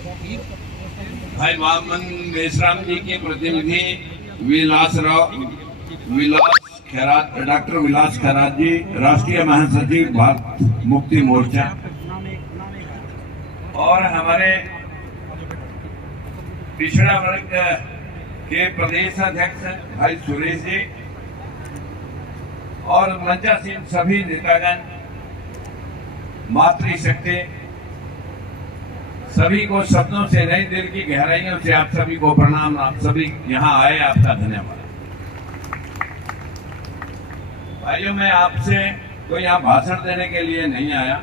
भाई वामन मेश्राम जी के प्रतिनिधि विलास खैरात, डॉक्टर विलास खैरात जी, राष्ट्रीय महासचिव भारत मुक्ति मोर्चा, और हमारे पिछड़ा वर्ग के प्रदेश अध्यक्ष भाई सुरेश जी और मंचासीन सभी नेतागण, मातृशक्ति, सभी को शब्दों से नहीं, दिल की गहराइयों से आप सभी को प्रणाम। आप सभी यहाँ आए, आपका धन्यवाद। भाइयों, मैं आपसे कोई यहाँ भाषण देने के लिए नहीं आया,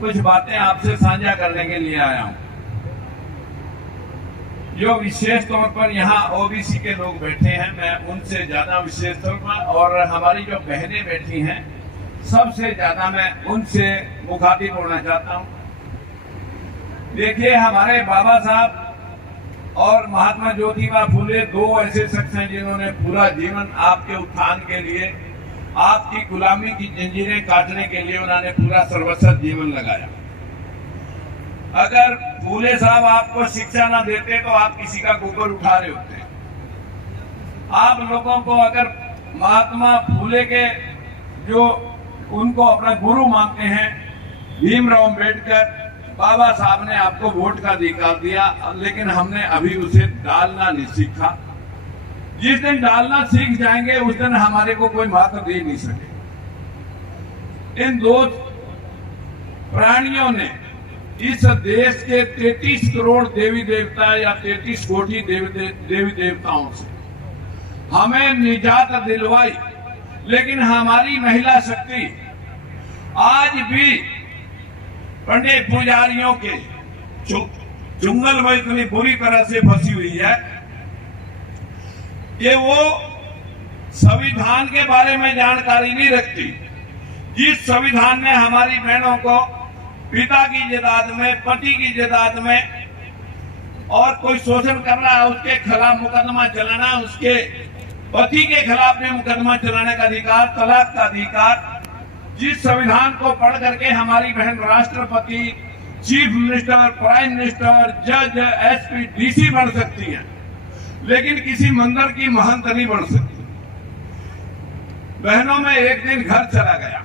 कुछ बातें आपसे साझा करने के लिए आया हूँ। जो विशेष तौर पर यहाँ ओबीसी के लोग बैठे हैं, मैं उनसे ज्यादा विशेष तौर पर, और हमारी जो बहनें बैठी हैं सबसे ज्यादा मैं उनसे मुखातिब होना चाहता हूँ। देखिए, हमारे बाबा साहब और महात्मा ज्योतिबा फुले दो ऐसे शख्स हैं जिन्होंने पूरा जीवन आपके उत्थान के लिए, आपकी गुलामी की जंजीरें काटने के लिए उन्होंने पूरा सर्वस्व जीवन लगाया। अगर फूले साहब आपको शिक्षा ना देते तो आप किसी का गोबर उठा रहे होते। आप लोगों को अगर महात्मा फूले के जो उनको अपना गुरु मानते हैं भीमराव अम्बेडकर, बाबा साहब ने आपको वोट का अधिकार दिया, लेकिन हमने अभी उसे डालना नहीं सीखा। जिस दिन डालना सीख जाएंगे उस दिन हमारे को कोई महत्व दे नहीं सके। इन दो प्राणियों ने इस देश के 33 करोड़ देवी देवता या 33 कोटि देवी देवताओं से हमें निजात दिलवाई, लेकिन हमारी महिला शक्ति आज भी पंडित पुजारियों के चुंगल में इतनी बुरी तरह से फंसी हुई है कि वो संविधान के बारे में जानकारी नहीं रखती। जिस संविधान ने हमारी बहनों को पिता की जायदाद में, पति की जायदाद में, और कोई शोषण कर रहा है उसके खिलाफ मुकदमा चलाना, उसके पति के खिलाफ भी मुकदमा चलाने का अधिकार, तलाक का अधिकार, जिस संविधान को पढ़ करके हमारी बहन राष्ट्रपति, चीफ मिनिस्टर, प्राइम मिनिस्टर, जज, एसपी, डीसी बन सकती है, लेकिन किसी मंदिर की महंत नहीं बन सकती। बहनों में एक दिन घर चला गया,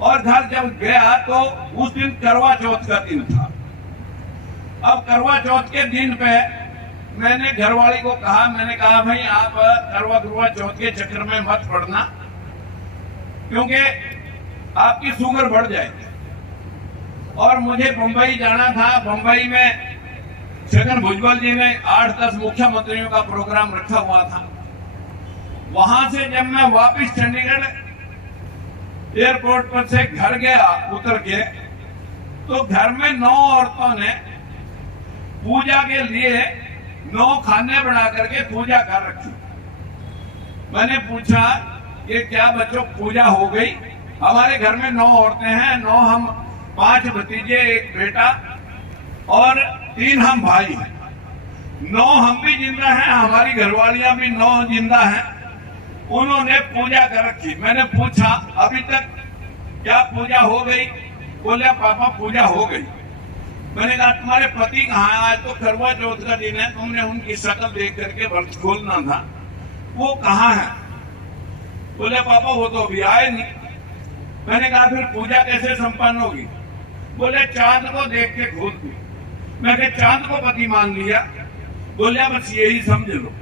और घर जब गया तो उस दिन करवा चौथ का दिन था। अब करवा चौथ के दिन पे मैंने घरवाली को कहा, मैंने कहा भाई आप करवा चौथ के चक्कर में मत पड़ना, क्योंकि आपकी शुगर बढ़ जाएगी। और मुझे मुंबई जाना था। मुंबई में छगन भुजबल जी ने 8-10 मुख्यमंत्रियों का प्रोग्राम रखा हुआ था। वहां से जब मैं वापस चंडीगढ़ एयरपोर्ट पर से घर गया उतर के, तो घर में 9 औरतों ने पूजा के लिए 9 खाने बना करके पूजा कर रखी। मैंने पूछा कि क्या बच्चों पूजा हो गई? हमारे घर में 9 औरतें हैं, 9 हम 5 भतीजे, 1 बेटा और 3 हम भाई हैं। 9 हम भी जिंदा हैं, हमारी घरवालियां भी 9 जिंदा हैं। उन्होंने पूजा कर रखी। मैंने पूछा अभी तक क्या पूजा हो गई? बोले पापा पूजा हो गई। मैंने कहा तुम्हारे पति कहाँ है? आज तो करवा चौथ का दिन है, तुमने उनकी शक्ल देख करके व्रत खोलना था, वो कहाँ है? बोले पापा वो तो अभी आए नहीं। मैंने कहा फिर पूजा कैसे संपन्न होगी? बोले चांद को देख के खोल दी। मैं कहा चांद को पति मान लिया? बोले बस यही समझ लो।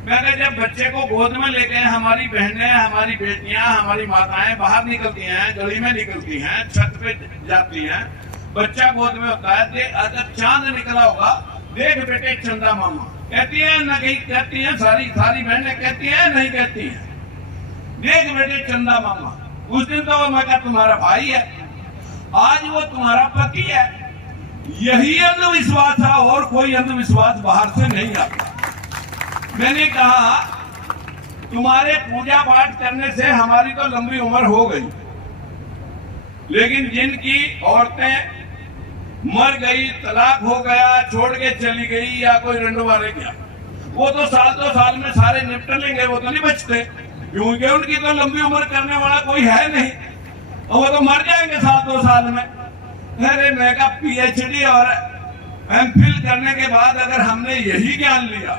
मैं कहा जब बच्चे को गोद में लेके हमारी बहनें, हमारी बेटियां, हमारी माताएं बाहर निकलती हैं, गली में निकलती हैं, छत पे जाती हैं, बच्चा गोद में होता है, अगर चांद निकला होगा, देख बेटे चंदा मामा, कहती है न कहीं कहती है, सारी बहनें कहती है नहीं कहती है, देख बेटे चंदा मामा। उस दिन तो मैं कहा तुम्हारा भाई है, आज वो तुम्हारा पति है। यही अंधविश्वास है और कोई अंधविश्वास बाहर से नहीं आता। मैंने कहा तुम्हारे पूजा पाठ करने से हमारी तो लंबी उम्र हो गई, लेकिन जिनकी औरतें मर गई, तलाक हो गया, छोड़ के चली गई या कोई रंडवा रह गया, वो तो साल 2 साल में सारे निपट लेंगे, वो तो नहीं बचते, क्योंकि उनकी तो लंबी उम्र करने वाला कोई है नहीं, और वो तो मर जाएंगे साल 2 साल में। अरे मैं कहा पीएचडी और एमफिल करने के बाद अगर हमने यही ज्ञान लिया,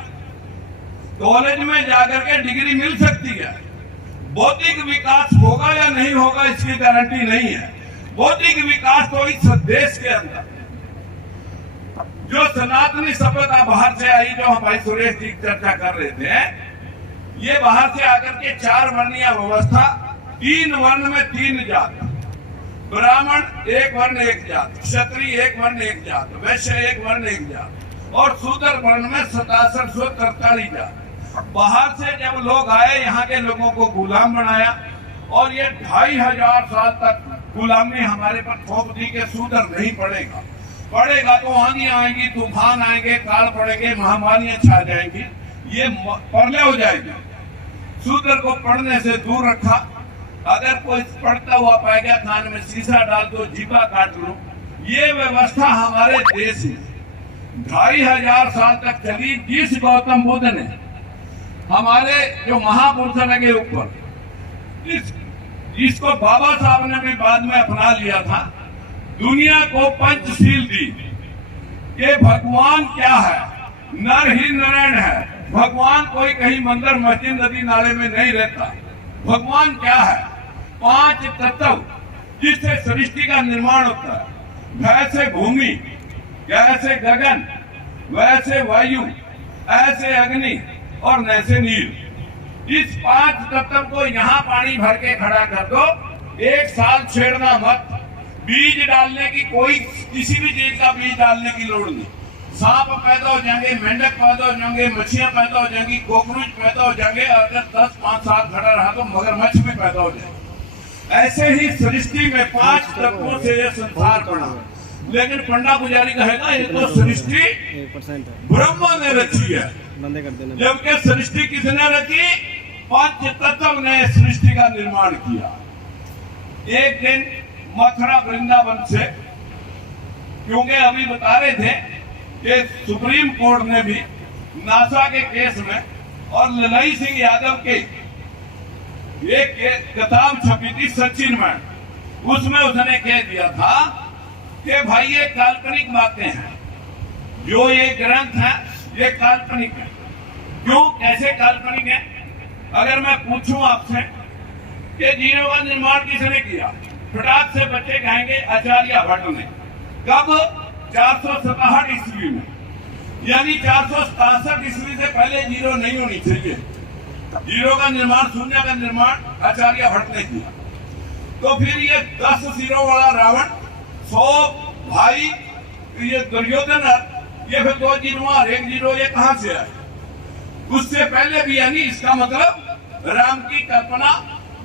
कॉलेज में जाकर के डिग्री मिल सकती है, बौद्धिक विकास होगा या नहीं होगा इसकी गारंटी नहीं है। बौद्धिक विकास तो इस देश के अंदर जो सनातनी सभ्यता बाहर से आई, जो हम भाई सुरेश जी चर्चा कर रहे थे, ये बाहर से आकर के 4 वर्णीय व्यवस्था, 3 वर्ण में 3 जात, ब्राह्मण 1 वर्ण 1 जात, क्षत्रिय 1 वर्ण 1 जात, वैश्य 1 वर्ण 1 जात और शूद्र वर्ण में 6743 जात। बाहर से जब लोग आए, यहाँ के लोगों को गुलाम बनाया और ये 2500 साल तक गुलामी हमारे पर थोप दी के शूद्र नहीं पड़ेगा, पड़ेगा तो आंधी आएंगी, तूफान आएंगे, काल पड़ेंगे, महामारियां छा जाएंगी, ये प्रलय हो जाएगी। शूद्र को पढ़ने से दूर रखा। अगर कोई पढ़ता हुआ पाएगा कान में शीशा डाल दो, जीवा काट लो। ये व्यवस्था हमारे देश में 2500 साल तक चली। जिस गौतम बुद्ध ने हमारे जो महापुरुष लगे ऊपर, जिसको बाबा साहब ने भी बाद में अपना लिया था, दुनिया को पंचशील दी कि भगवान क्या है, नर ही नारायण है। भगवान कोई कहीं मंदिर मस्जिद नदी नाले में नहीं रहता। भगवान क्या है? 5 तत्व जिससे सृष्टि का निर्माण होता है। वैसे भूमि, जैसे गगन, वैसे वायु, ऐसे अग्नि और नैसे नील। इस 5 तत्व को यहाँ पानी भर के खड़ा कर दो, 1 साल छेड़ना मत। बीज डालने की कोई किसी भी चीज का बीज डालने की लोड़ नहीं। सांप पैदा हो जाएंगे, मेंढक पैदा हो जाएंगे, मछलियां पैदा हो जाएंगी, कॉकरोच पैदा हो जाएंगे। अगर 10-5 साल खड़ा रहा तो मगरमच्छ भी पैदा हो जाएगा। ऐसे ही सृष्टि में 5 तत्वों से यह संसार बना। लेकिन पंडा पुजारी कहेगा ये तो सृष्टि ब्रह्मा ने रची है, जबकि सृष्टि किसने रची? 5 तत्व ने सृष्टि का निर्माण किया। एक दिन मथुरा वृंदावन से, क्योंकि अभी बता रहे थे कि सुप्रीम कोर्ट ने भी नासा के केस में और ललाई सिंह यादव के एक किताब छपी थी सचिन में, उसमें उसने कह दिया था कि भाई ये काल्पनिक बातें हैं, जो ये ग्रंथ है ये काल्पनिक है। क्यों, कैसे काल्पनिक है? अगर मैं पूछूं आपसे कि जीरो का निर्माण किसने किया, फटाक से बच्चे कहेंगे आचार्य भट्ट ने। कब? 467 ईस्वी में, यानी 467 ईस्वी से पहले जीरो नहीं होनी चाहिए। जीरो का निर्माण, शून्य का निर्माण आचार्य भट्ट ने किया। तो फिर ये 10 सिरों वाला रावण, 100 भाई, ये दुर्योधन, ये फिर 2 जीरो और 1 जीरो, ये कहां से आए? उससे पहले भी, यानी इसका मतलब राम की कल्पना,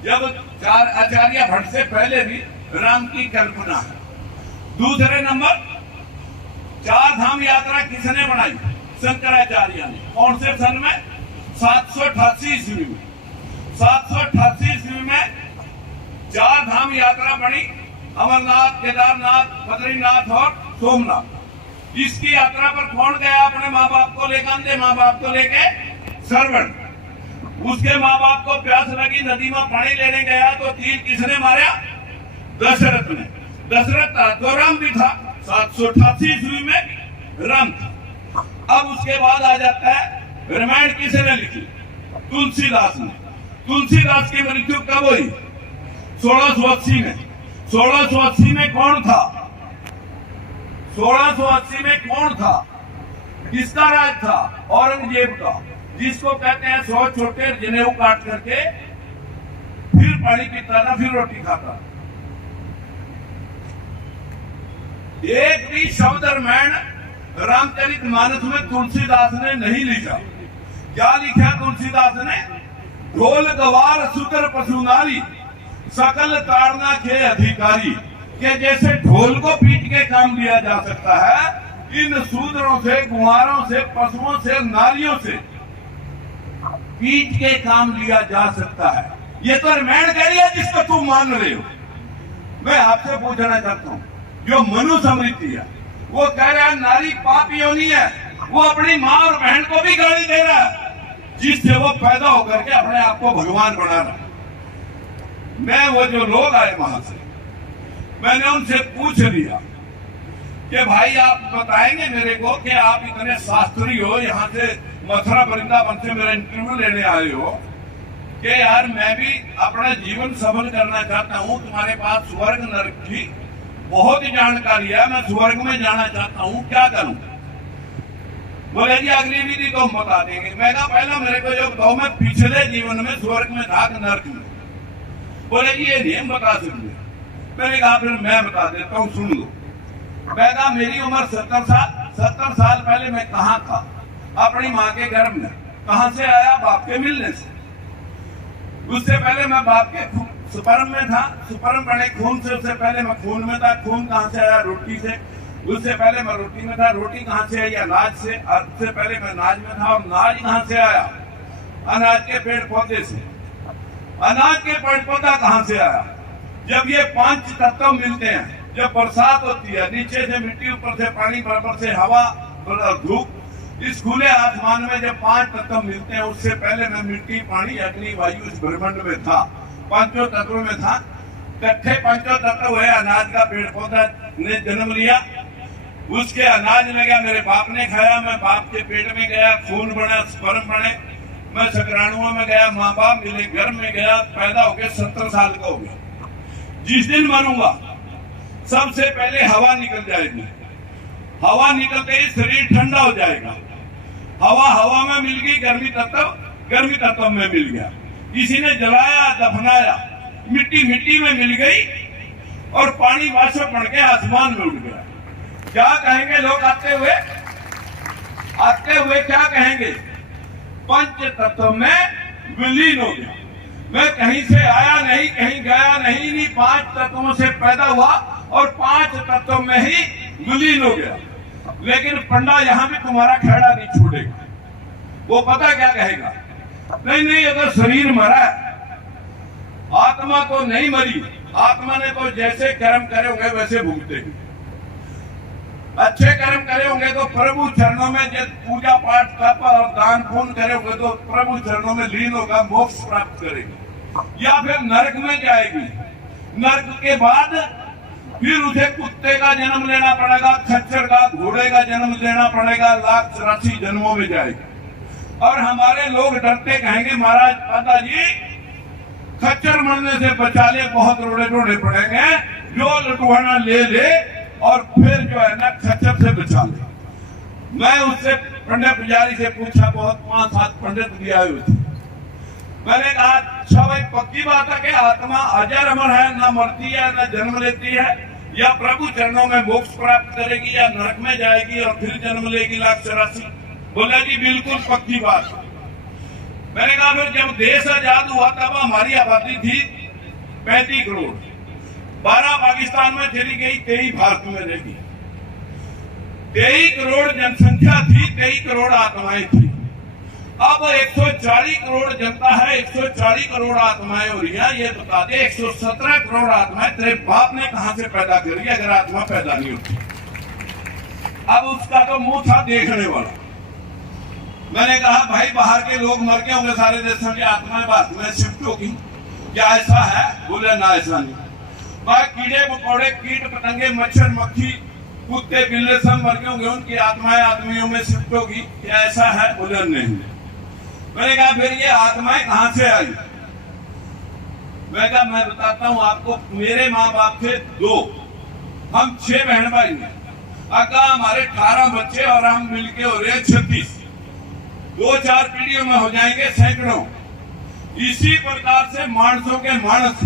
जब 4 आचार्य भट्ट से पहले भी राम की कल्पना है। दूसरे नंबर, 4 धाम यात्रा किसने बनाई? शंकराचार्य ने। कौन से सन में? 788 ईस्वी में। 788 ईस्वी में 4 धाम यात्रा बनी, अमरनाथ, केदारनाथ, बद्रीनाथ और सोमनाथ। इसकी यात्रा पर कौन गया अपने माँ बाप को लेकर? अंधे माँ बाप को लेके श्रवण। उसके माँ बाप को प्यास लगी, नदी में पानी लेने गया तो तीर किसने मारा? दशरथ ने। दशरथ था तो राम भी था। 788 ईस्वी में राम था। अब उसके बाद आ जाता है रामायण किसने लिखी? तुलसीदास ने। तुलसीदास की मृत्यु कब हुई? 1680 में। 1680 में कौन था? 1680 में कौन था? किसका राज था? औरंगजेब का, जिसको कहते हैं 100 छोटे जनेऊ काट करके फिर पानी पीता था, फिर रोटी खाता। एक भी शब्द रामायण रामचरितमानस में तुलसीदास ने नहीं लिखा। क्या लिखा तुलसीदास ने? ढोल गवार सुतर पशु नारी, सकल ताड़ना के अधिकारी। के जैसे ढोल को पीट के काम लिया जा सकता है, इन शूद्रों से, गुहारों से, पशुओं से, नारियों से पीट के काम लिया जा सकता है। ये तो रामायण कह रही है जिसको तुम मान रहे हो। मैं आपसे पूछना चाहता हूँ, जो मनु समृद्धि है वो कह रहा है नारी पाप योनि है, वो अपनी माँ और बहन को भी गाली दे रहा है, जिससे वो पैदा होकर के अपने आप को भगवान बना रहा है। मैं वो जो लोग आए वहां से, मैंने उनसे पूछ लिया कि भाई आप बताएंगे मेरे को कि आप इतने शास्त्री हो, यहाँ से मथुरा वृंदावन से मेरा इंटरव्यू लेने आए हो कि यार मैं भी अपना जीवन सफल करना चाहता हूँ, तुम्हारे पास स्वर्ग नरक की बहुत ही जानकारी है, मैं स्वर्ग में जाना चाहता हूँ, क्या करूँ? बोले जी अगली विधि तो हम बता देंगे। मैं कहा पहला मेरे को जो बताओ मैं पिछले जीवन में स्वर्ग में था कि नरक में? बोले जी ये नहीं हम बता सकते। मैंने कहा फिर मैं बता देता हूँ, सुन लो। मैं कहा मेरी उम्र 70 साल पहले मैं कहाँ था? अपनी माँ के गर्भ में। कहाँ से आया? बाप के मिलने से। उससे पहले मैं बाप के सुपर्म में था, सुपर्म बने खून से, उससे पहले मैं खून में था। खून कहाँ से आया? रोटी से। उससे पहले मैं रोटी में था। रोटी कहाँ से आई? अनाज से। उससे पहले मैं अनाज में था। और अनाज कहाँ से आया? अनाज के पेड़ पौधे से। अनाज के पेड़ पौधा कहाँ से आया? जब ये 5 तत्व मिलते हैं, जब बरसात होती है, नीचे से मिट्टी, ऊपर से पानी, बराबर से हवा, धूप, इस खुले आसमान में जब 5 तत्व मिलते हैं, उससे पहले मैं मिट्टी, पानी, अग्नि, वायु इस ब्रह्मांड में था, 5 तत्वों में था। इकट्ठे 5 तत्व हुए, अनाज का पेड़ पौधा ने जन्म लिया, उसके अनाज लगा, मेरे बाप ने खाया, मैं बाप के पेट में गया, खून बना, स्पर्म बने, मैं शुक्राणुओं में गया, माँ बाप मिले, गर्भ में गया, पैदा हो गया, 70 साल का हो गया। जिस दिन मरूंगा सबसे पहले हवा निकल जाएगी। हवा निकलते ही शरीर ठंडा हो जाएगा। हवा में मिल गई, गर्मी तत्व में मिल गया। किसी ने जलाया, दफनाया, मिट्टी में मिल गई और पानी वाष्प बन के आसमान में उड़ गया। क्या कहेंगे लोग आते हुए क्या कहेंगे? 5 तत्व में विलीन हो गया। मैं कहीं से आया नहीं, कहीं गया नहीं, 5 तत्वों से पैदा हुआ और 5 तत्वों में ही विलीन हो गया। लेकिन पंडा यहाँ भी तुम्हारा खेड़ा नहीं छोड़ेगा। वो पता क्या कहेगा? नहीं, अगर शरीर मरा है, आत्मा तो नहीं मरी। आत्मा ने तो जैसे कर्म करे होंगे वैसे भुगतेगी। अच्छे कर्म करे होंगे तो प्रभु चरणों में जब पूजा पाठ तप और दान पुण्य करे होंगे तो प्रभु चरणों में लीन होगा, मोक्ष प्राप्त करेगी। या फिर नरक में जाएगी। नरक के बाद फिर उसे कुत्ते का जन्म लेना पड़ेगा, खच्चर का, घोड़े का जन्म लेना पड़ेगा, 1,84 जन्मों में जाएगी। और हमारे लोग डरते कहेंगे महाराज पिताजी खच्चर मरने से बचा ले, बहुत रोड़े ढोने पड़ेंगे, जो लुटवाना ले और फिर जो है ना खच्चर से बचा ले। मैं उससे पंडित पुजारी से पूछा, बहुत 5-7 पंडित भी आए हुए थे। मैंने कहा अच्छा भाई पक्की बात है कि आत्मा अजर अमर है, न मरती है न जन्म लेती है, या प्रभु चरणों में मोक्ष प्राप्त करेगी या नरक में जाएगी और फिर जन्म लेगी 1,84? बोला जी बिल्कुल पक्की बात। मैंने कहा फिर जब देश आजाद हुआ तब हमारी आबादी थी 35 करोड़, 12 पाकिस्तान में चली गई, 23 भारत में रह गई। 23 करोड़ जनसंख्या थी, 23 करोड़ आत्माएं थी। अब 140 करोड़ जनता है, 140 करोड़ आत्माएं हो रही है। ये बता दे 117 करोड़ आत्माएं तेरे बाप ने कहां से पैदा करी अगर आत्मा पैदा नहीं होती? अब उसका तो मुंह था देखने वाला। मैंने कहा भाई बाहर के लोग मर गए होंगे, सारे देशों की आत्माएं भारत में शिफ्ट होगी, क्या ऐसा है? बोले ना ऐसा नहीं। कीड़े मकोड़े, कीट पतंगे, मच्छर मक्खी, कुत्ते बिल्ले सब मर गए होंगे, उनकी आत्माएं आदमियों में शिफ्ट होगी, क्या ऐसा है? बोले नहीं। मैंने कहा फिर ये आत्माएं कहां से आई? मैं कहा मैं बताता हूं आपको। मेरे माँ बाप थे 2, हम 6 बहन भाई हैं। अगर हमारे 18 बच्चे और हम मिलके हो रहे 36, 2-4 पीढ़ियों में हो जाएंगे सैकड़ों। इसी प्रकार से मानसों के मानस,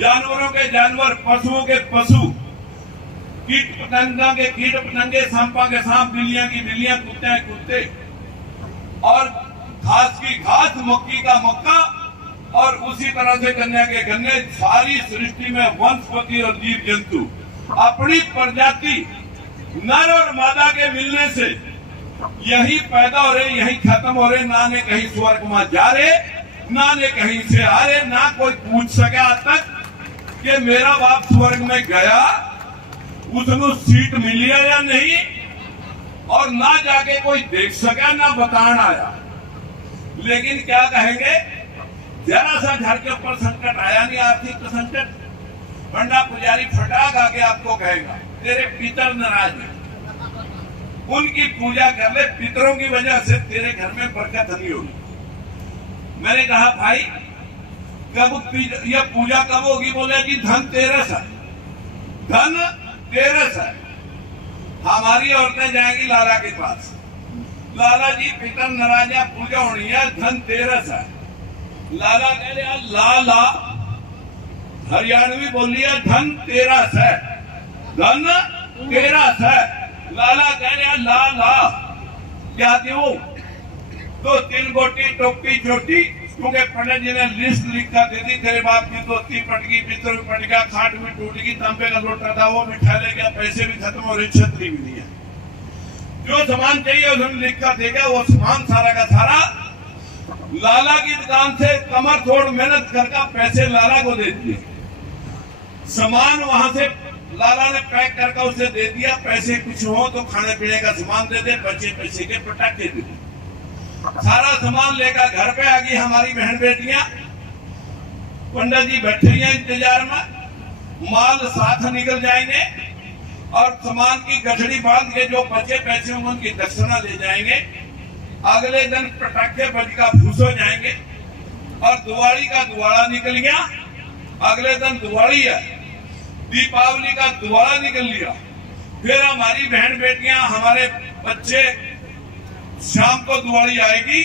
जानवरों के जानवर, पशुओं के पशु, कीट पतंगा के कीट पतंगे, सांपा के सांप, बिल्लियां की बिल्लियां, कुत्ते के कुत्ते, और घास की घास, मक्की का मक्का, और उसी तरह से गन्ने के गन्ने। सारी सृष्टि में वनस्पति और जीव जंतु अपनी प्रजाति नर और मादा के मिलने से यही पैदा हो रहे, यही खत्म हो रहे। ना ने कहीं स्वर्ग में जा रहे, ना ने कहीं से आ रहे, ना कोई पूछ सके आज तक कि मेरा बाप स्वर्ग में गया, उसको सीट मिली है या नहीं, और ना जाके कोई देख सका, ना बतान आया। लेकिन क्या कहेंगे, जरा सा घर के ऊपर संकट आया नहीं, आर्थिक संकट, पंडा पुजारी फटाक आके आपको कहेगा तेरे पितर नाराज हैं, उनकी पूजा कर ले, पितरों की वजह से तेरे घर में बरकत नहीं होगी। मैंने कहा भाई कब यह पूजा कब होगी? बोले जी धनतेरस है। धनतेरस है, हमारी औरतें जाएंगी लाला के पास, लाला जी पितर नाराज है, पूजा होनी है, धनतेरस है। लाला कह रहे लाला, हरियाणवी बोलिए धनतेरस है, धनतेरस है। लाला कह रहे लाला क्या दो? तो 3 गोटी टोपी चोटी, क्योंकि पंडित जी ने लिस्ट लिख कर दे दी, तेरे बाप की धोती पट गई, पितर भी पट गया, खाट भी टूट गई, तांबे का लोटा था वो मिठा ले गया, पैसे भी खत्म हो रहे, छतरी भी नहीं है। जो सामान चाहिए उन्होंने लिख कर दे गया, वो सामान सारा का सारा लाला की दुकान से कमर तोड़ मेहनत करके पैसे लाला को दे दिए। सामान वहां से लाला ने पैक करके उसे दे दिया, पैसे कुछ हो तो खाने पीने का सामान दे दे, बच्चे पैसे के पटाखे दे दे। सारा सामान लेकर घर पे आ गई हमारी बहन बेटियां, पंडित जी बैठे हैं इंतजार में, माल साथ निकल जाएंगे और सामान की गठड़ी बांध के जो बचे पैसे होंगे उनकी दक्षिणा ले जाएंगे। अगले दिन पटाखे बज का फूस हो जाएंगे और दिवाली का दिवाला निकल गया। अगले दिन दिवाली है, दीपावली का दिवाला निकल लिया। फिर हमारी बहन बेटियां, हमारे बच्चे, शाम को दिवाली आएगी,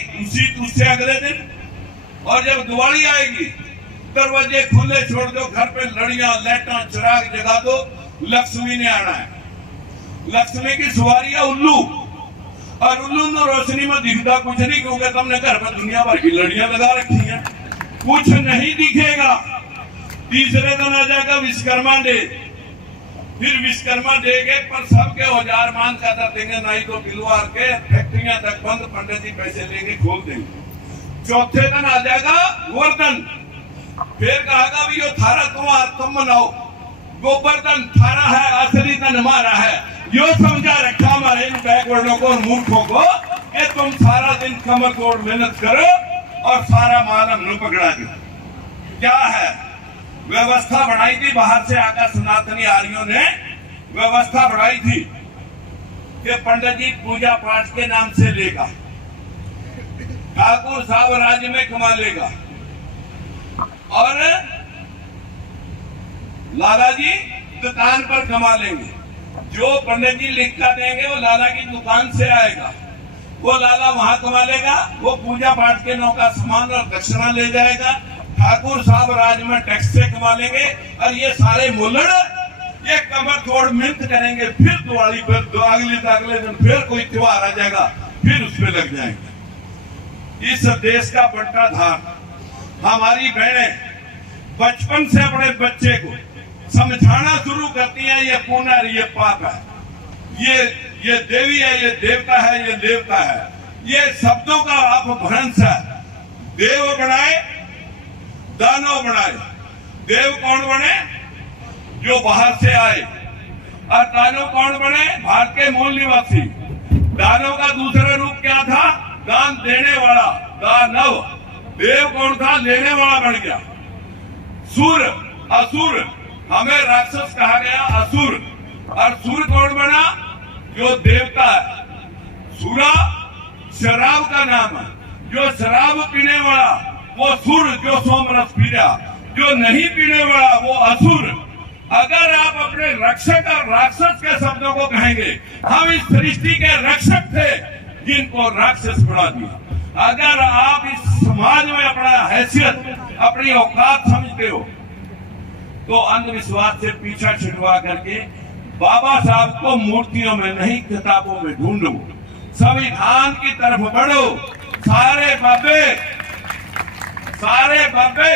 उससे अगले दिन। और जब दिवाली आएगी दरवाजे खुले छोड़ दो, घर पे लड़ियां लाइटां चिराग जगा दो, लक्ष्मी ने आना है। लक्ष्मी की सवारी है उल्लू, और उल्लू ने रोशनी में दिखता कुछ नहीं, क्योंकि तुमने घर पर दुनिया भर की लड़ियां लगा रखी हैं, कुछ नहीं दिखेगा। तीसरे दिन आ जाएगा विश्वकर्मा डे, फिर विश्वकर्मा डे के पर सबके औजार मान कर देंगे, नहीं तो बिलवार के फैक्ट्रियां तक बंद, पंडित जी पैसे लेंगे खोल देंगे। चौथे दिन आ जाएगा गोवर्धन, फिर कहेगा भी यो थारा तुम मनाओ, गोवर्धन थारा है, असली धन हमारा है। यो समझा रखा हमारे बैकवर्डों को और मूर्खों को कि तुम सारा दिन कमर तोड़ मेहनत करो और सारा माल हमने पकड़ा दो। क्या है व्यवस्था बढ़ाई थी, बाहर से आकर सनातनी आर्यों ने व्यवस्था बढ़ाई थी कि पंडित जी पूजा पाठ के नाम से लेगा, ठाकुर साहब राज्य में कमा लेगा और लाला जी दुकान पर कमा लेंगे। जो पंडित जी लिख कर देंगे वो लाला की दुकान से आएगा, वो लाला वहां कमा लेगा, वो पूजा पाठ के नाम का सामान और दक्षिणा ले जाएगा। ठाकुर साहब राज में टैक्स से कमा लेंगे और ये सारे मुल्लड़ ये कमर तोड़ मिन्नत करेंगे। फिर दिवाली पर अगले दिन फिर कोई त्योहार आ जाएगा, फिर उस पे लग जाएंगे। इस देश का बंटा धार हमारी बहनें बचपन से अपने बच्चे को समझाना शुरू करती हैं, ये पुण्य है, ये पाप है, ये देवी है, ये देवता है, ये देवता है। ये शब्दों का अपभ्रंश है। देव बनाए, दानव बनाए। देव कौन बने? जो बाहर से आए, और दानव कौन बने? भारत के मूल निवासी। दानव का दूसरा रूप क्या था? दान देने वाला, दानव। देव कौन था? लेने वाला बन गया। सुर, असुर, हमें राक्षस कहा गया, असुर। और सुर कौन बना? जो देवता है। सुरा शराब का नाम है, जो शराब पीने वाला वो सुर, जो सोमरस पी रहा। जो नहीं पीने वाला वो असुर। अगर आप अपने रक्षक और राक्षस के शब्दों को कहेंगे, हम इस सृष्टि के रक्षक थे जिनको राक्षस बना दिया। अगर आप इस समाज में अपना हैसियत, अपनी औकात समझते हो, तो अंधविश्वास से पीछा छिड़वा करके बाबा साहब को मूर्तियों में नहीं किताबों में ढूंढो, संविधान की तरफ बढ़ो। सारे बाबे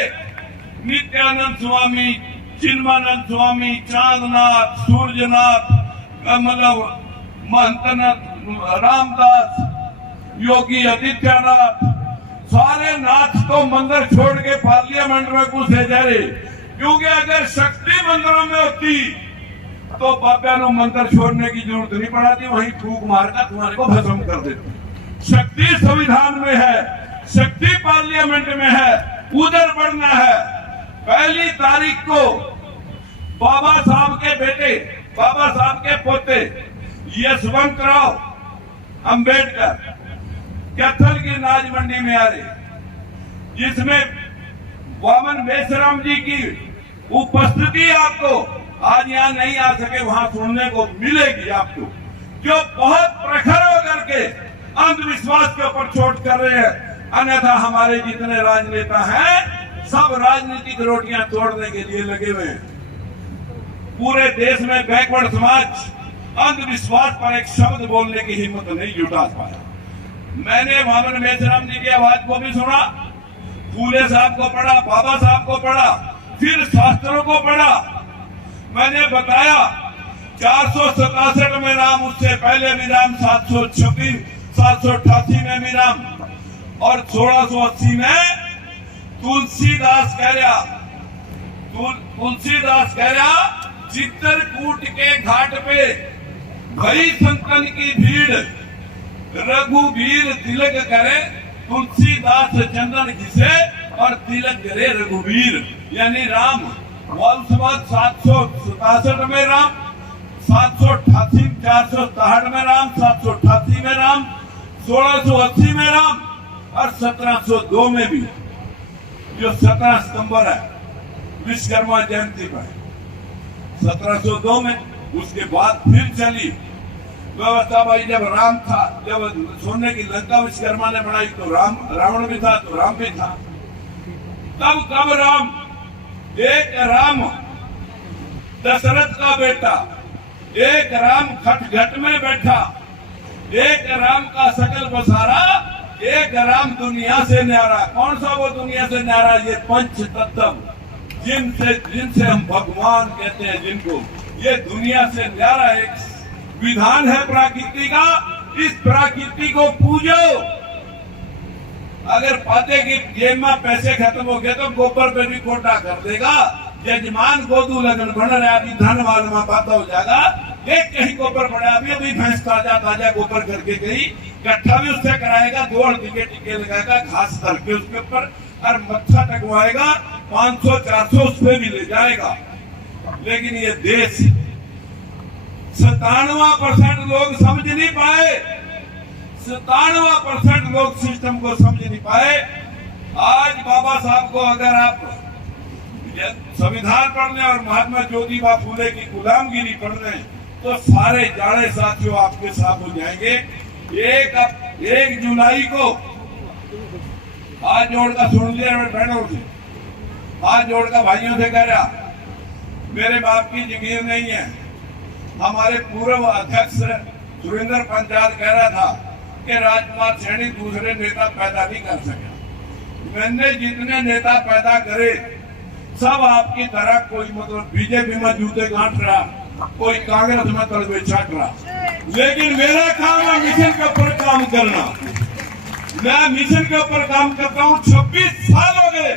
नित्यानंद स्वामी, चिन्मानंद स्वामी, चांदनाथ, सूर्यनाथ, मतलब महंतनाथ रामदास, योगी आदित्यनाथ, सारे नाथ को मंदिर छोड़ के पार्लियामेंट में घुसे जा रहे। क्योंकि अगर शक्ति मंदिरों में होती तो बाबा ने मंदिर छोड़ने की जरूरत नहीं पड़ती, वहीं फूंक मारकर तुम्हारे को भस्म कर देते। शक्ति संविधान में है, शक्ति पार्लियामेंट में है, उधर बढ़ना है। 1 तारीख को बाबा साहब के बेटे बाबा साहब के पोते यशवंतराव अंबेडकर कैथल की नाज मंडी में आ रहे, जिसमें वामन मेश्राम जी की उपस्थिति आपको आज यहाँ नहीं आ सके, वहां सुनने को मिलेगी आपको, जो बहुत प्रखर होकर के अंधविश्वास के ऊपर चोट कर रहे हैं। अन्यथा हमारे जितने राजनेता हैं सब राजनीतिक रोटियां तोड़ने के लिए लगे हुए हैं। पूरे देश में बैकवर्ड समाज अंधविश्वास पर एक शब्द बोलने की हिम्मत नहीं जुटा पाया। मैंने वामन मेश्राम जी की आवाज को भी सुना, फूले साहब को पढ़ा, बाबा साहब को पढ़ा, फिर शास्त्रों को पढ़ा। मैंने बताया 467 में राम, उससे पहले भी राम, 788 में भी राम, और 1680 में तुलसीदास कह रहा चित्रकूट के घाट पे भई संतन की भीड़, रघुवीर तिलक करे, तुलसीदास चंदन घिसे और तिलक करे रघुवीर, यानी राम। वंशवत 767 में राम, 788 467 में राम, 788 में राम, 1680 में राम और 1702 में भी, जो 17 सितंबर है विश्वकर्मा जयंती पर, 1702 में। उसके बाद फिर चली व्यवस्था भाई, जब राम था, जब सोने की लंका विश्वकर्मा ने बनाई तो रावण भी था, तो राम भी था। तब कब राम, एक राम दशरथ का बेटा, एक राम खटघट में बैठा, एक राम का सकल बसारा, एक राम दुनिया से न्यारा। कौन सा वो दुनिया से न्यारा? ये पंच तत्व जिनसे हम भगवान कहते हैं, जिनको ये दुनिया से न्यारा एक विधान है प्रकृति का। इस प्रकृति को पूजो। अगर पाते की जेब में पैसे खत्म हो गए तो गोबर पे भी कोटा कर देगा। यजमान गोदू लगन बन रहा, अभी धन वाल में पता हो जाएगा। एक कहीं गोबर पड़ा, अभी भैंस ताजा गोबर करके गई, गट्ठा भी उससे कराएगा, 2 टीके लगाएगा, घास धर के उसके ऊपर और मच्छा टकवाएगा, 500-400 उस पे भी ले जाएगा। लेकिन ये देश 97% लोग समझ नहीं पाए, 97% लोग सिस्टम को समझ नहीं पाए। आज बाबा साहब को अगर आप संविधान पढ़ने और महात्मा ज्योतिबा फूले की गुलामगिरी पढ़ने, तो सारे जाड़े साथियों आपके साथ हो जाएंगे। 1 जुलाई को हाथ जोड़कर सुन लिया बहनों से, हाथ जोड़कर भाइयों से कह रहा, मेरे बाप की जगीर नहीं है। हमारे पूर्व अध्यक्ष सुरेंद्र पंचाल कह रहा था कि राजकुमार सैनी दूसरे नेता पैदा नहीं कर सके। मैंने जितने नेता पैदा करे सब आपकी तरह, कोई मतलब बीजेपी में जूते गांठ रहा, कोई कांग्रेस में तलबे छाट रहा। लेकिन मेरा काम है मिशन के ऊपर काम करना। मैं मिशन के ऊपर काम करता हूँ। 26 साल हो गए।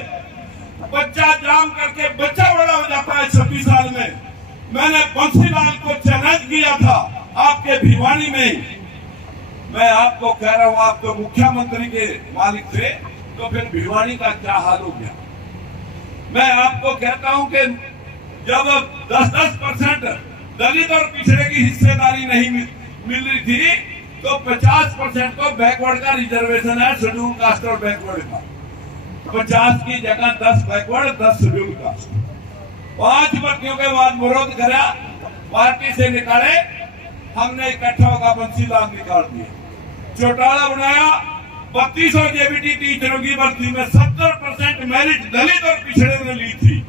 बच्चा जाम करके बच्चा बड़ा हो जाता है 26 साल में। मैंने बंसीलाल को चैलेंज किया था आपके भिवानी में। मैं आपको कह रहा हूँ, आप तो मुख्यमंत्री के मालिक थे, तो फिर भिवानी का क्या हाल हो गया? मैं आपको कहता हूँ कि जब 10% दलित और पिछड़े की हिस्सेदारी नहीं मिल रही थी, तो 50% को बैकवर्ड का रिजर्वेशन है, शेड्यूल कास्ट और बैकवर्ड का। 50 की जगह 10 बैकवर्ड, 10 शेड्यूल कास्ट। 5 भर्तियों के बाद विरोध करा, पार्टी से निकाले, हमने इकट्ठा होकर बंसीलाल निकाल दिए, चौटाला बनाया। 3200 जेबीटी टीचरों की भर्ती में 70% मेरिट दलित और पिछड़े ने ली थी।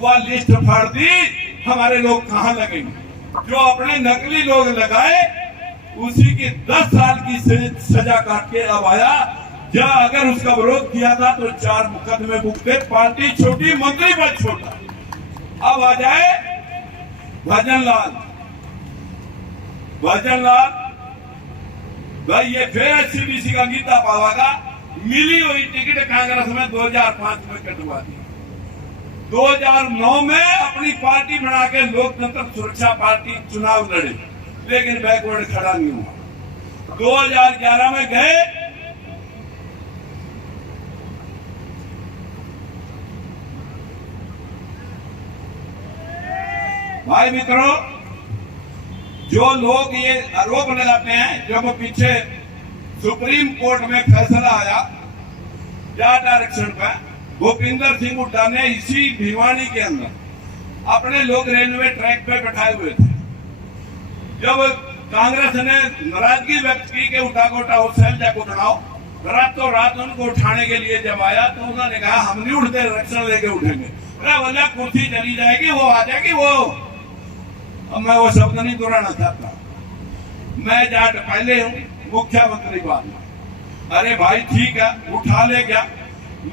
वह लिस्ट फाड़ दी। हमारे लोग कहाँ लगेंगे? जो अपने नकली लोग लगाए, उसी की 10 साल की सजा काट के अब आया। या अगर उसका विरोध किया था तो 4 मुकदमे भुगते। पार्टी छोटी, मंत्री पद छोटा। अब आ जाए भजनलाल भाई, ये फिर एससीबीसी का गीता पावागा। मिली हुई टिकट कांग्रेस में 2005 में कटवा दी। 2009 में अपनी पार्टी बना के लोकतंत्र सुरक्षा पार्टी चुनाव लड़े, लेकिन बैकवर्ड खड़ा नहीं हुआ। 2011 में गए, भाई मित्रों, जो लोग ये आरोप लगाते हैं, जब पीछे सुप्रीम कोर्ट में फैसला आया जाट आरक्षण पर, भूपिंदर सिंह हुड्डा ने इसी भिवानी के अंदर अपने लोग रेलवे ट्रैक पे बैठाए हुए थे। जब कांग्रेस ने नाराजगी व्यक्त की कि उठा को उठाओ, सैलजा को उठाओ, रातों रात उनको उठाने के लिए जब आया तो उन्होंने कहा हम नहीं उठते, आरक्षण लेके उठेंगे। अरे बोला कुर्सी चली जाएगी, वो आ जाएगी वो। अब मैं वो शब्द नहीं दोहराना चाहता, मैं जाट पहले हूँ, मुख्यमंत्री बाद में। अरे भाई ठीक है, उठा ले गया,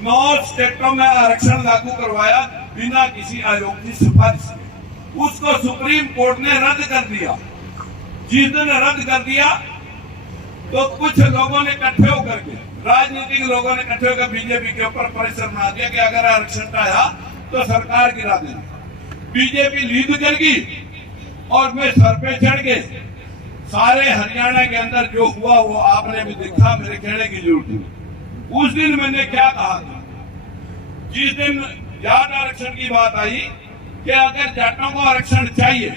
9 स्टेटों में आरक्षण लागू करवाया बिना किसी आयोग की सिफारिश के। उसको सुप्रीम कोर्ट ने रद्द कर दिया। जिस दिन रद्द कर दिया तो कुछ लोगों ने इकट्ठे होकर के, राजनीतिक लोगों ने इकट्ठे होकर बीजेपी के ऊपर प्रेशर बना दिया कि अगर आरक्षण आया तो सरकार गिरा देना। बीजेपी लीड करेगी और मैं सर पे चढ़ के सारे हरियाणा के अंदर जो हुआ वो आपने भी देखा, मेरे कहने की जरूरत नहीं। उस दिन मैंने क्या कहा था, जिस दिन जाट आरक्षण की बात आई कि अगर जाटों को आरक्षण चाहिए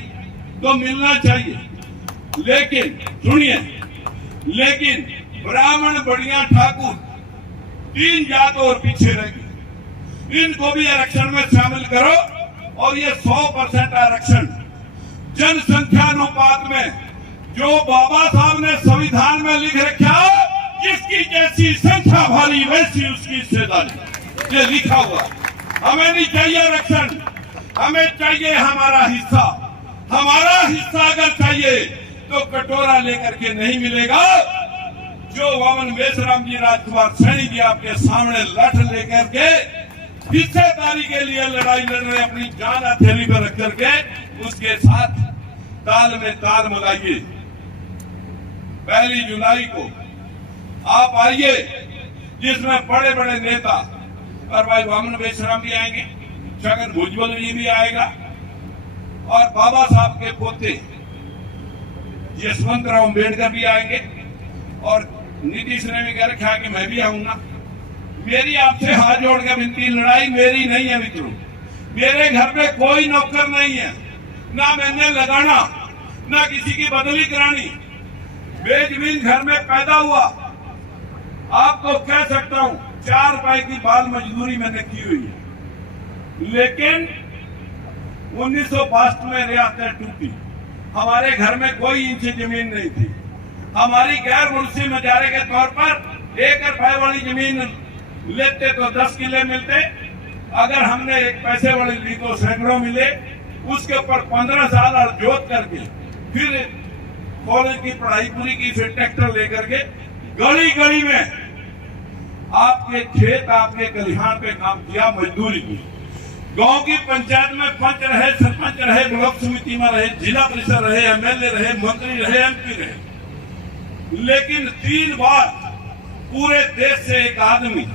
तो मिलना चाहिए, लेकिन सुनिए, लेकिन ब्राह्मण, बढ़िया, ठाकुर 3 जात और पीछे रहेगी, इनको भी आरक्षण में शामिल करो। और ये 100% आरक्षण जनसंख्या अनुपात में जो बाबा साहब ने संविधान में लिख रखा, जिसकी जैसी संख्या भारी वैसी उसकी हिस्सेदारी, ये लिखा हुआ। हमें नहीं चाहिए आरक्षण, हमें चाहिए हमारा हिस्सा। हमारा हिस्सा अगर चाहिए तो कटोरा लेकर के नहीं मिलेगा। जो वामन मेश्राम जी, राजकुमार सैनी जी आपके सामने लठ लेकर के हिस्सेदारी के लिए लड़ाई लड़ रहे, अपनी जान हथेली पर रख करके, उसके साथ ताल में ताल मिलाइए। 1 जुलाई को आप आइए, जिसमें बड़े बड़े नेता, और भाई वामन मेश्राम भी आएंगे, छगन भुजबल जी भी आएगा, और बाबा साहब के पोते यशवंत राव अम्बेडकर भी आएंगे, और नीतीश ने भी कह रखा कि मैं भी आऊंगा। मेरी आपसे हाथ जोड़ के विनती, लड़ाई मेरी नहीं है मित्रों, मेरे घर में कोई नौकर नहीं है, ना मैंने लगाना, ना किसी की बदली करानी। बेजमीन घर में पैदा हुआ, आपको कह सकता हूं 4 रुपए की बाल मजदूरी मैंने की हुई है, लेकिन 1962 में रियासतें टूटी, हमारे घर में कोई इंच जमीन नहीं थी। हमारी गैर मुल्की मजारे के तौर पर 1 रुपए वाली जमीन लेते तो 10 किले मिलते, अगर हमने 1 पैसे वाली ली तो सैकड़ों मिले। उसके ऊपर 15 साल और जोत करके फिर कॉलेज की पढ़ाई पूरी की, फिर ट्रैक्टर लेकर के गली गली में आपके खेत, आपके खलिहान पे काम किया, मजदूरी की। गांव की पंचायत में पंच रहे, सरपंच रहे, ब्लॉक समिति में रहे, जिला परिषद रहे, एमएलए रहे, मंत्री रहे, एमपी रहे, लेकिन 3 बार पूरे देश से एक आदमी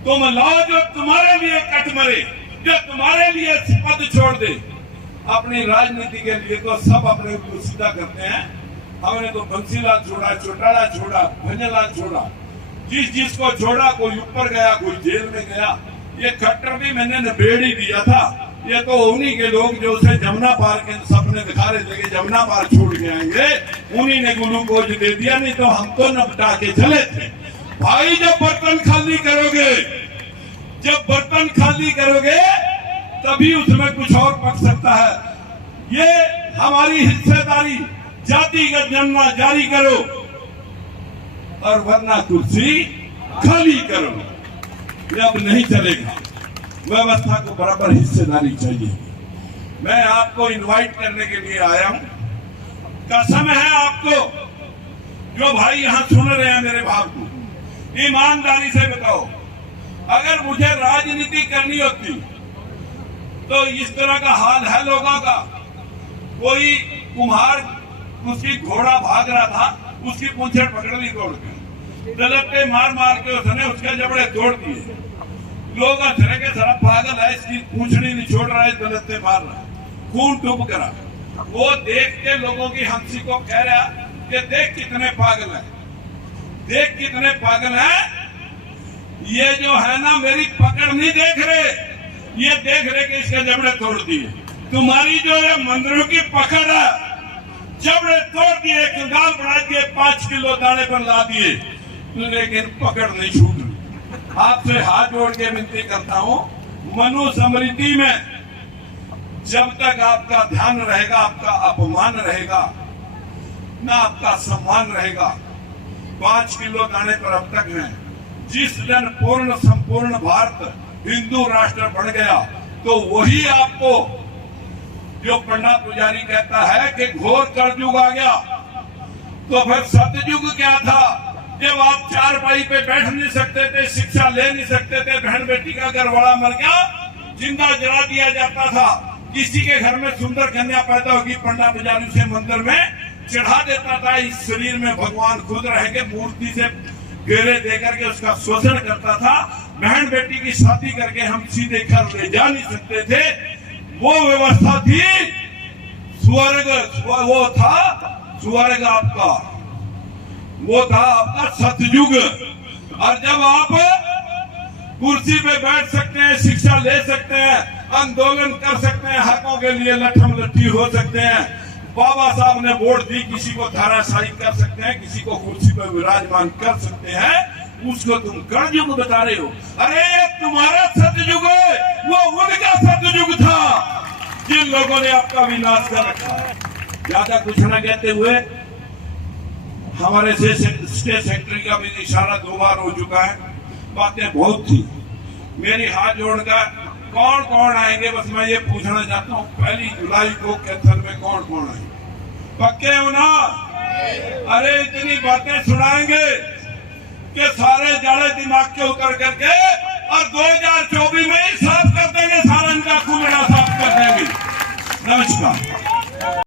तुम लाओ जो तुम्हारे लिए कट मरे, जो तुम्हारे लिए पद छोड़ दे। अपनी राजनीति के लिए तो सब अपने ऊपर सीधा करते हैं। हमने तो बंसीलाल छोड़ा, चौटाला छोड़ा, भंजलाल छोड़ा, जिसको छोड़ा कोई ऊपर गया, कोई जेल में गया। ये खट्टर भी मैंने निबेड़ ही दिया था। ये तो उन्हीं के लोग जो उसे जमुना पार के सपने दिखा रहे थे कि जमुना पार छोड़ के आएंगे, उन्हीं ने ग्लूकोज दे दिया, नहीं तो हम तो निपटा के चले थे। भाई जब बर्तन खाली करोगे, जब बर्तन खाली करोगे तभी उसमें कुछ और पक सकता है। ये हमारी हिस्सेदारी, जातिगत जनना जारी करो और वरना कुर्सी खाली करो। ये अब नहीं चलेगा, व्यवस्था को बराबर हिस्सेदारी चाहिए। मैं आपको इनवाइट करने के लिए आया हूं। कसम है आपको, जो भाई यहां सुन रहे हैं मेरे भाव को, ईमानदारी से बताओ, अगर मुझे राजनीति करनी होती तो इस तरह का हाल है लोगों का। कोई कुम्हार, उसकी घोड़ा भाग रहा था, उसकी पूंछें पकड़ ली तोड़ के, दलत्ते मार मार के उसने उसके जबड़े तोड़ दिए। लोग हंसने के सारा पागल है, इसकी पूंछड़ी नहीं छोड़ रहा है, दलत्ते मार रहा है, खून डूब करा। वो देख के लोगों की हंसी को कह रहा कि देख कितने पागल है, देख कितने पागल है। ये जो है ना, मेरी पकड़ नहीं देख रहे, ये देख रहे कि इसके जबड़े तोड़ दिए। तुम्हारी जो है मंदिरों की पकड़ है, जबड़े तोड़ दिए, कंगाल बना दिए, 5 किलो दाने पर ला दिए, लेकिन पकड़ नहीं छूट रही। आपसे हाथ जोड़ के विनती करता हूं, मनुस्मृति में जब तक आपका ध्यान रहेगा, आपका अपमान रहेगा ना आपका सम्मान रहेगा। 5 किलो दाने पर अब तक है। जिस दिन पूर्ण संपूर्ण भारत हिंदू राष्ट्र बन गया, तो वही आपको जो पंडा पुजारी कहता है कि घोर कलयुग आ गया, तो फिर सतयुग क्या था? जब आप चारपाई पे बैठ नहीं सकते थे, शिक्षा ले नहीं सकते थे, बहन बेटी का घरवाला मर गया, जिंदा जला दिया जाता था। किसी के घर में सुंदर कन्या पैदा होगी, पंडा पुजारी उसे मंदिर में चढ़ा देता था। इस शरीर में भगवान खुद रहेंगे, मूर्ति से घेरे देकर के उसका शोषण करता था। बहन बेटी की शादी करके हम सीधे घर ले जा नहीं सकते थे। वो व्यवस्था थी, स्वर्ग वो था, स्वर्ग आपका वो था आपका सतयुग। और जब आप कुर्सी पे बैठ सकते हैं, शिक्षा ले सकते हैं, आंदोलन कर सकते हैं, हकों के लिए लठम लट्ठी हो सकते हैं, बाबा साहब ने वोट दी, किसी को धाराशाही कर सकते हैं, किसी को कुर्सी पर विराजमान कर सकते हैं, उसको तुम कलयुग बता रहे हो। अरे तुम्हारा सतयुग है, वो उनका सतयुग था जिन लोगों ने आपका विनाश कर रखा। ज्यादा कुछ न कहते हुए, हमारे स्टेट सेक्रेटरी का भी इशारा 2 बार हो चुका है, बातें बहुत थी। मेरी हाथ जोड़कर कौन कौन आएंगे, बस मैं ये पूछना चाहता हूँ, 1 जुलाई को कैथल में कौन कौन आएंगे? पक्के हो ना? अरे इतनी बातें सुनाएंगे कि सारे जाड़े दिमाग के उतर करके और 2024 में ही साफ कर देंगे, सारा इनका कुलड़ा साफ कर देंगे। नमस्कार।